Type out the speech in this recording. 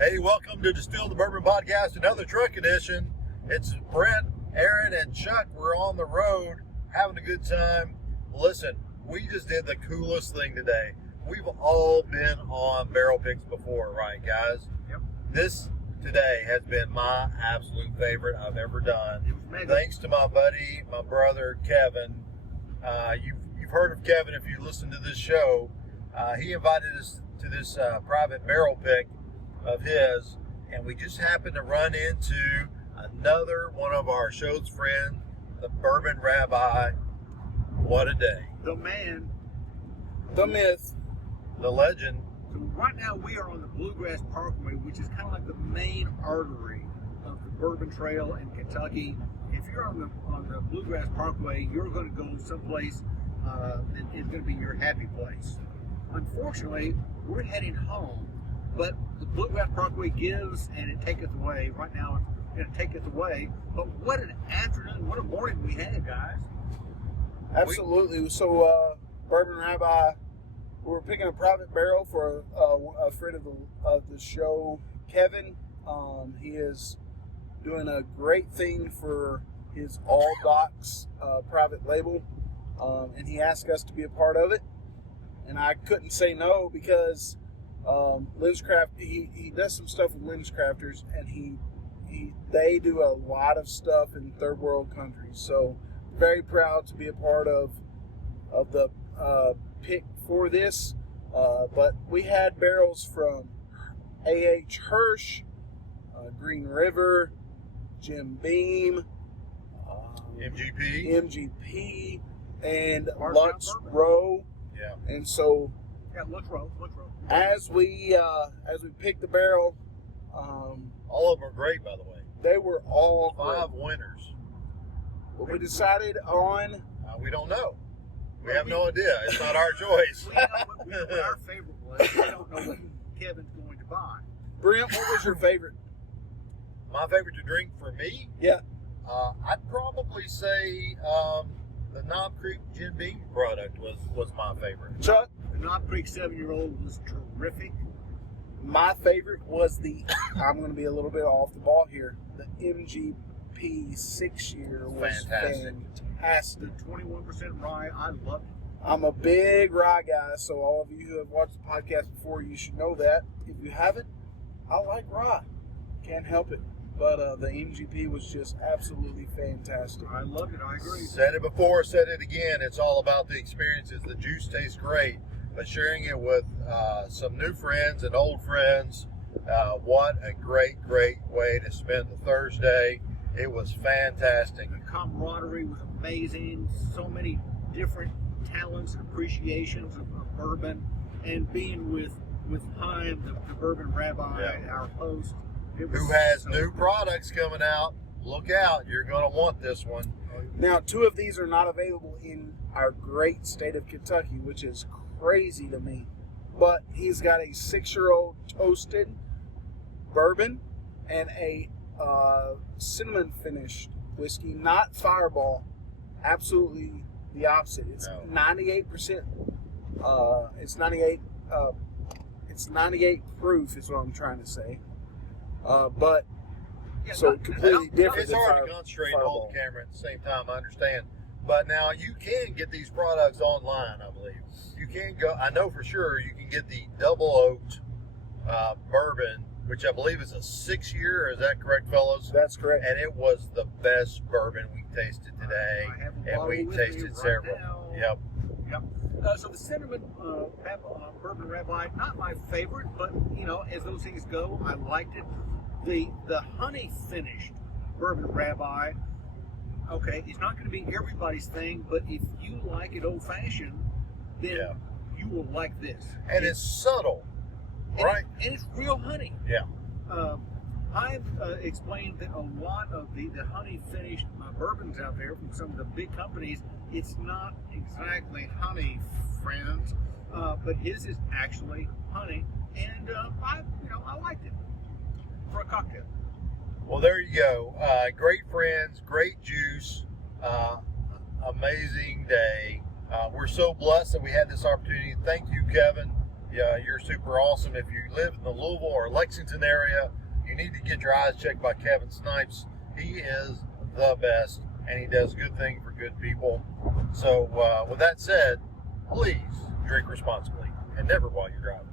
Hey, welcome to Distill the Bourbon Podcast, another truck edition. It's Brent, Aaron, and Chuck. We're on the road having a good time. Listen, we just did the coolest thing today. We've all been on barrel picks before, right, guys? Yep. This today has been my absolute favorite I've ever done. It was mega. Thanks to my buddy, my brother, Kevin. You've heard of Kevin if you listen to this show. He invited us to this private barrel pick of his, and we just happened to run into another one of our show's friends, the Bourbon Rabbi. What a day. The man. The myth. The legend. So right now we are on the Bluegrass Parkway, which is kind of like the main artery of the Bourbon Trail in Kentucky. If you're on the Bluegrass Parkway, you're going to go someplace that is going to be your happy place. Unfortunately, we're heading home, but the Bluegrass Parkway gives and it taketh away. Right now, it's going to taketh away. But what an afternoon, what a morning we had, guys. Absolutely. So, Bourbon Rabbi, we were picking a private barrel for a friend of the show, Kevin. He is doing a great thing for his All Docs private label, and he asked us to be a part of it. And I couldn't say no because LensCraft, he does some stuff with LensCrafters, and they do a lot of stuff in third world countries. So very proud to be a part of the pick for this. But we had barrels from A.H. Hirsch, Green River, Jim Beam, MGP, and Lux Row. Yeah. And so, Yeah, Lux Row. as we picked the barrel, All of them are great, by the way. they were all 5 winners. What we decided on. We don't know. We have no idea. It's not our choice. We know what our favorite was. We don't know what Kevin's going to buy. Brent, what was your favorite? My favorite to drink for me? Yeah. I'd probably say the Knob Creek Jim Beam product was my favorite. Chuck, The Knob Creek 7-year-old was terrific. my favorite was I'm going to be a little bit off the ball here. The MGP 6-year was Fantastic. fantastic. The 21% rye, I loved it. I'm a big rye guy, so all of you who have watched the podcast before, you should know that. If you haven't, I like rye. Can't help it. But the MGP was just absolutely fantastic. I loved it. I agree. Said it before, said it again. It's all about the experiences. The juice tastes great, but sharing it with some new friends and old friends, what a great way to spend the Thursday. It was fantastic. The camaraderie was amazing. So many different talents and appreciations of bourbon, and being with Heim, the Bourbon Rabbi, Yeah. our host. It was Who has so new great. products coming out? Look out! You're going to want this one. Now, 2 of these are not available in our great state of Kentucky, which is crazy to me. But he's got a 6-year-old toasted bourbon and a cinnamon finished whiskey, not Fireball. Absolutely the opposite. It's No. 98%. It's 98. It's 98 proof is what I'm trying to say. But Yeah, so not- completely different. It's than hard to concentrate and hold the camera at the same time. I understand, but now you can get these products online. I believe you can go. I know for sure you can get the double oaked bourbon, which I believe is a 6-year. Is that correct, fellas? That's correct. And it was the best bourbon we tasted today, I have a and bottle we with me tasted right several. now. Yep. Yep. So the cinnamon Bourbon Rabbi, not my favorite, but as those things go, I liked it. The honey finished Bourbon Rabbi, okay, it's not going to be everybody's thing, but if you like it old fashioned, then Yeah. you will like this. And it's subtle, And right? and it's real honey. Yeah. I've explained that a lot of the honey finished bourbons out there from some of the big companies, it's not exactly honey, friends, but his is actually honey, and I liked it for a cocktail. Well, there you go. Great friends, great juice, amazing day. We're so blessed that we had this opportunity. Thank you, Kevin, you're super awesome. If you live in the Louisville or Lexington area, you need to get your eyes checked by Kevin Snipes. He is the best, and he does good things for good people. So with that said, please drink responsibly and never while you're driving.